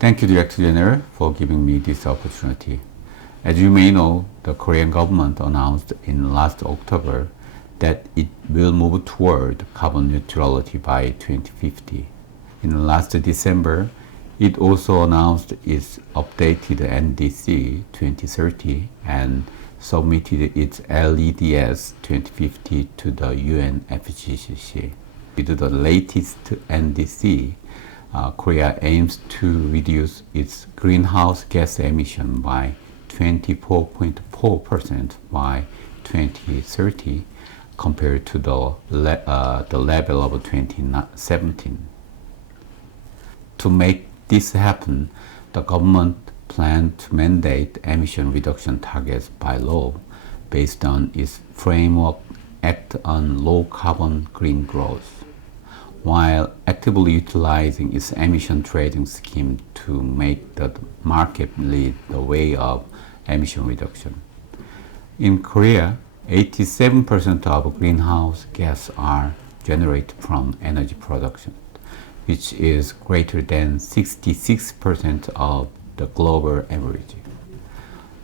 Thank you, Director General, for giving me this opportunity. As you may know, the Korean government announced in last October that it will move toward carbon neutrality by 2050. In last December, it also announced its updated NDC 2030 and submitted its LEDS 2050 to the UNFCCC. With the latest NDC, Korea aims to reduce its greenhouse gas emission by 24.4% by 2030 compared to the level of 2017. To make this happen, the government planned to mandate emission reduction targets by law based on its Framework Act on Low Carbon Green Growth, while actively utilizing its emission trading scheme to make the market lead the way of emission reduction. In Korea, 87% of greenhouse gas are generated from energy production, which is greater than 66% of the global average.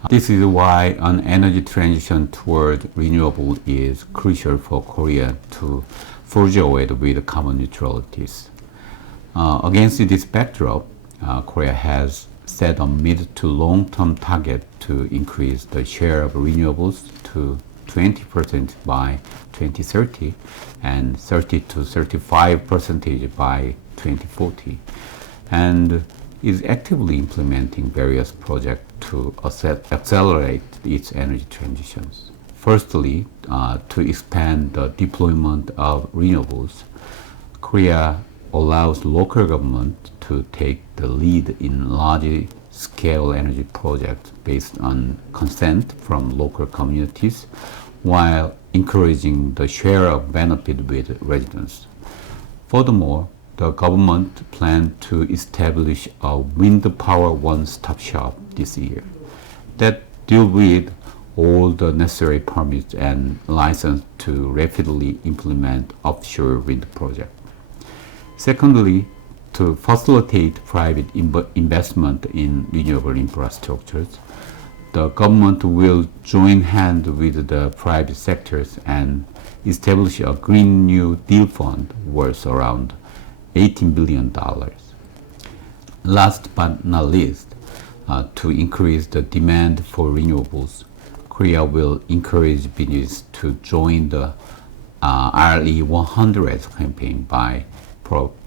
This is why an energy transition toward renewable is crucial for Korea to forge ahead with carbon neutralities. Against this backdrop, Korea has set a mid to long-term target to increase the share of renewables to 20% by 2030 and 30 to 35% by 2040, and is actively implementing various projects to accelerate its energy transitions. Firstly, to expand the deployment of renewables, Korea allows local government to take the lead in large-scale energy projects based on consent from local communities, while encouraging the share of benefit with residents. Furthermore, the government plans to establish a wind power one-stop shop this year that deal with all the necessary permits and license to rapidly implement offshore wind projects. Secondly, to facilitate private investment in renewable infrastructures, the government will join hands with the private sectors and establish a Green New Deal fund worth around $18 billion. Last but not least, to increase the demand for renewables, Korea will encourage business to join the RE100 campaign by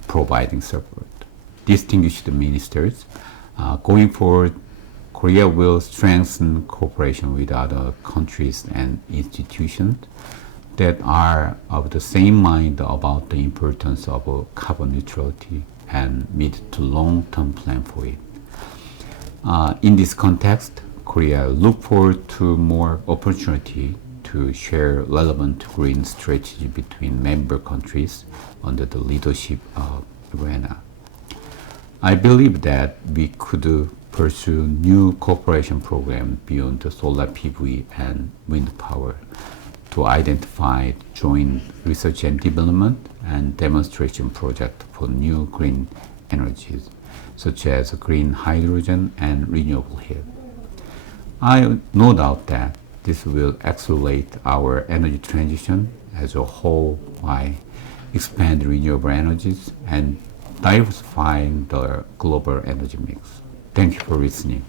providing support. Distinguished ministers, going forward, Korea will strengthen cooperation with other countries and institutions that are of the same mind about the importance of carbon neutrality and mid to long-term plan for it. In this context, Korea look forward to more opportunity to share relevant green strategy between member countries under the leadership of RENA. I believe that we could pursue new cooperation programs beyond the solar PV and wind power to identify joint research and development and demonstration projects for new green energies, such as green hydrogen and renewable heat. I have no doubt that this will accelerate our energy transition as a whole by expanding renewable energies and diversifying the global energy mix. Thank you for listening.